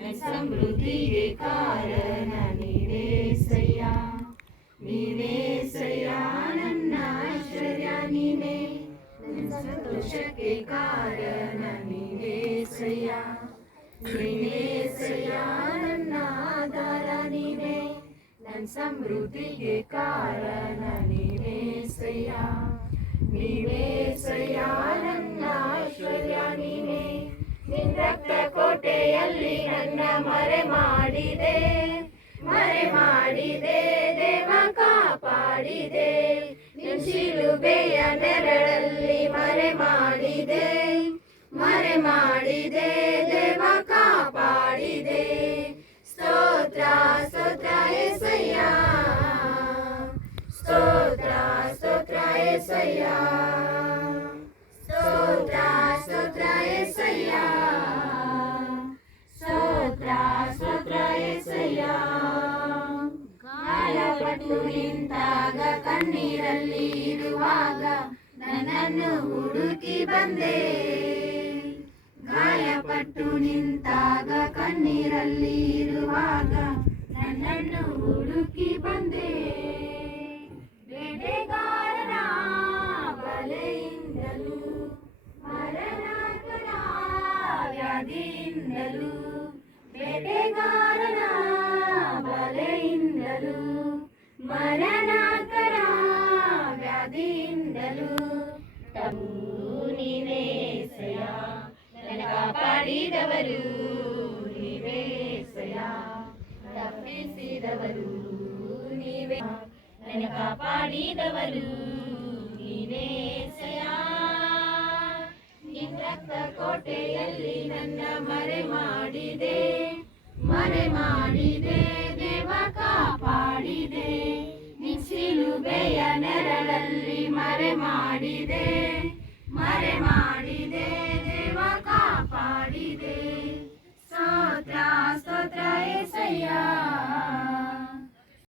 ಸಮೃದ್ಧಿಗೆ ಕಾರಣ ನೀನೇಸಯ್ಯ, ನೀನೇಸಯ್ಯ ನನ್ನ ಐಶ್ವರ್ಯ ನೀನೇ, ನನ್ನ ಸಂತೋಷಕ್ಕೆ ಕಾರಣ ನೀನೇಸಯ್ಯ, ನೀನೇಸಯ್ಯ ನನ್ನ ಆಧಾರ ನೀನೇ, ನನ್ನ ಸಮೃದ್ಧಿಗೆ ಕಾರಣ ನೀನೇಸಯ್ಯ, ನೀನೇಸಯ್ಯ ನನ್ನ ಐಶ್ವರ್ಯ ನೀನೇ, ನಿನ್ನ ರಕ್ತ ಕೋಟೆಯಲ್ಲಿ ನನ್ನ ಮರೆ ಮಾಡಿದೆ, ಮರೆ ಮಾಡಿದೆ ದೇವ ಕಾಪಾಡಿದೆ, ನಿನ್ನ ಶಿಲುಬೆಯ ನೆರಳಲ್ಲಿ ಮರೆ ಮಾಡಿದೆ, ಮರೆ ಮಾಡಿದೆ ದೇವ ಕಾಪಾಡಿದೆ. ಸ್ತೋತ್ರ ಸ್ತೋತ್ರ యేసయ్య, ಸ್ತೋತ್ರ ಸ್ತೋತ್ರ యేసయ్య, ಸ್ತೋತ್ರ ಸ್ತೋತ್ರ యేసయ్య, ಸ್ತೋತ್ರ ಸ್ತೋತ್ರ యేసయ్య. ಗಾಯಪಟ್ಟು ನಿಂತಾಗ ಕಣ್ಣೀರಲ್ಲಿ ಇರುವಾಗ ನನ್ನನ್ನು ಹುಡುಕಿ ಬಂದೆ, ಗಾಯಪಟ್ಟು ನಿಂತಾಗ ಕಣ್ಣೀರಲ್ಲಿ ಇರುವಾಗ ನನ್ನನ್ನು ಹುಡುಕಿ ಬಂದೆ, ಬೇಟೆಗಾರನ ಬಲೆಯಿಂದಲೂ ಮರಣಕರ ವ್ಯಾಧಿಯಿಂದಲೂ, ಬೇಟೆಗಾರನ ಬಲೆಯಿಂದಲೂ ಮರಣಕರ ವ್ಯಾಧಿಯಿಂದಲೂ ನೀವೇಸಯ್ಯ, ನನ್ನ ಕಾಪಾಡಿದವರು ನೀವೇಸಯ್ಯ, ತಪ್ಪಿಸಿದವರು ನೀವೇ, ನನ್ನ ಕಾಪಾಡಿದವರು ನೀವೇಸಯ್ಯ, ನಿನ್ನ ರಕ್ತ ಕೋಟೆಯಲ್ಲಿ ನನ್ನ ಮರೆ ಮಾಡಿದೆ, ಮರೆ ಮಾಡಿದೆ ದೇವ ಕಾಪಾಡಿದೆ, ನಿನ್ನ ಶಿಲುಬೆಯ ನೆರಳಲ್ಲಿ ಮರೆ ಮಾಡಿದೆ, ಮರೆ ಮಾಡಿದೆ ದೇವ ಕಾಪಾಡಿದೆ.